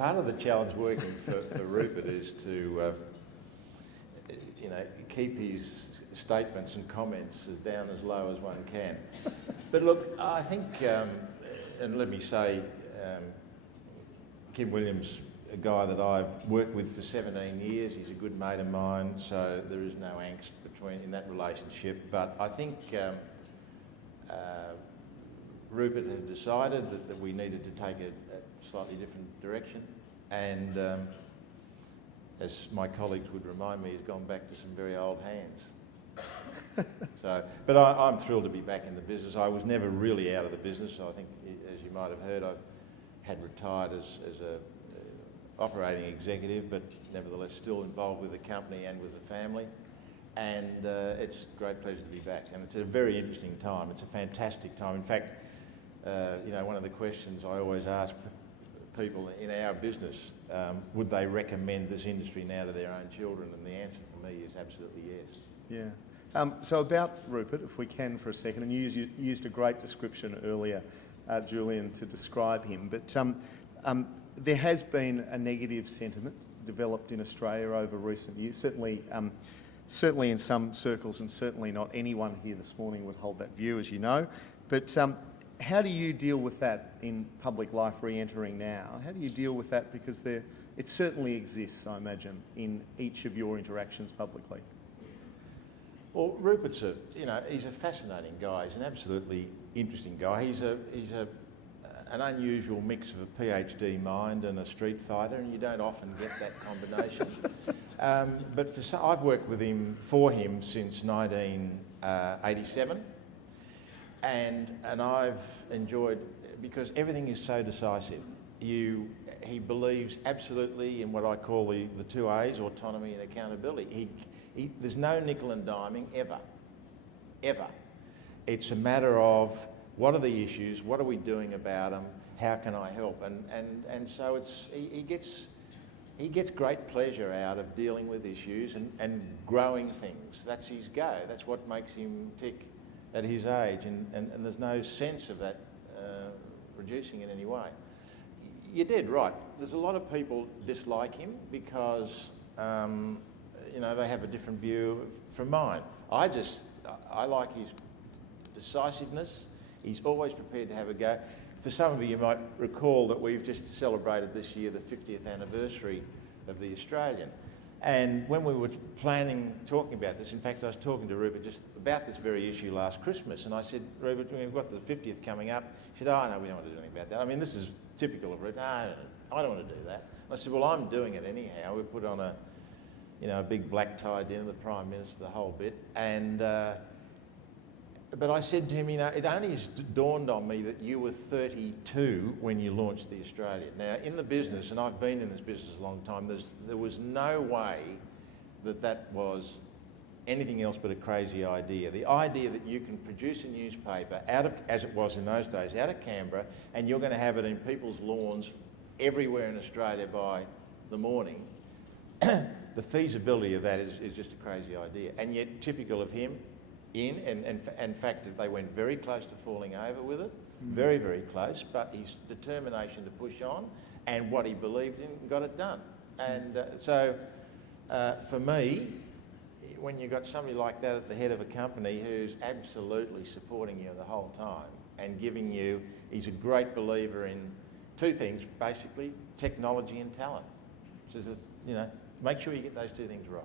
Part of the challenge working for Rupert is to, keep his statements and comments down as low as one can. But look, I think, and let me say, Kim Williams, a guy that I've worked with for 17 years, he's a good mate of mine, so there is no angst in that relationship. But I think Rupert had decided that we needed to take a slightly different direction, and as my colleagues would remind me, he's gone back to some very old hands. But I'm thrilled to be back in the business. I was never really out of the business. I think, as you might have heard, I had retired as a operating executive, but nevertheless still involved with the company and with the family. And it's a great pleasure to be back. And it's a very interesting time. It's a fantastic time. In fact, one of the questions I always ask people in our business, would they recommend this industry now to their own children? And the answer for me is absolutely yes. Yeah. So about Rupert, if we can for a second, and you used a great description earlier, Julian, to describe him, but there has been a negative sentiment developed in Australia over recent years, certainly in some circles, and certainly not anyone here this morning would hold that view, as you know. But how do you deal with that in public life re-entering now? How do you deal with that? Because it certainly exists, I imagine, in each of your interactions publicly. Well, Rupert's he's a fascinating guy. He's an absolutely interesting guy. He's an unusual mix of a PhD mind and a street fighter, and you don't often get that combination. But I've worked with him, for him, since 1987. And I've enjoyed, because everything is so decisive. He believes absolutely in what I call the two A's, autonomy and accountability. There's no nickel and diming ever. It's a matter of what are the issues, what are we doing about them, how can I help? And so he gets great pleasure out of dealing with issues and growing things. That's his go. That's what makes him tick at his age, and there's no sense of that reducing in any way. You're dead right. There's a lot of people dislike him because they have a different view from mine. I like his decisiveness. He's always prepared to have a go. For some of you might recall that we've just celebrated this year the 50th anniversary of the Australian. And when we were talking about this, in fact, I was talking to Rupert just about this very issue last Christmas, and I said, Rupert, we've got the 50th coming up. He said, oh, no, we don't want to do anything about that. I mean, this is typical of Rupert. No, I don't want to do that. And I said, well, I'm doing it anyhow. We put on a big black tie dinner, the Prime Minister, the whole bit. And but I said to him, it only has dawned on me that you were 32 when you launched the Australian. Now, in the business, and I've been in this business a long time, there was no way that was anything else but a crazy idea. The idea that you can produce a newspaper as it was in those days, out of Canberra, and you're going to have it in people's lawns everywhere in Australia by the morning, the feasibility of that is just a crazy idea. And yet, typical of him, in fact, they went very close to falling over with it, very, very close, but his determination to push on and what he believed in got it done. And so for me, when you've got somebody like that at the head of a company who's absolutely supporting you the whole time and giving you, he's a great believer in two things, basically, technology and talent. So, make sure you get those two things right.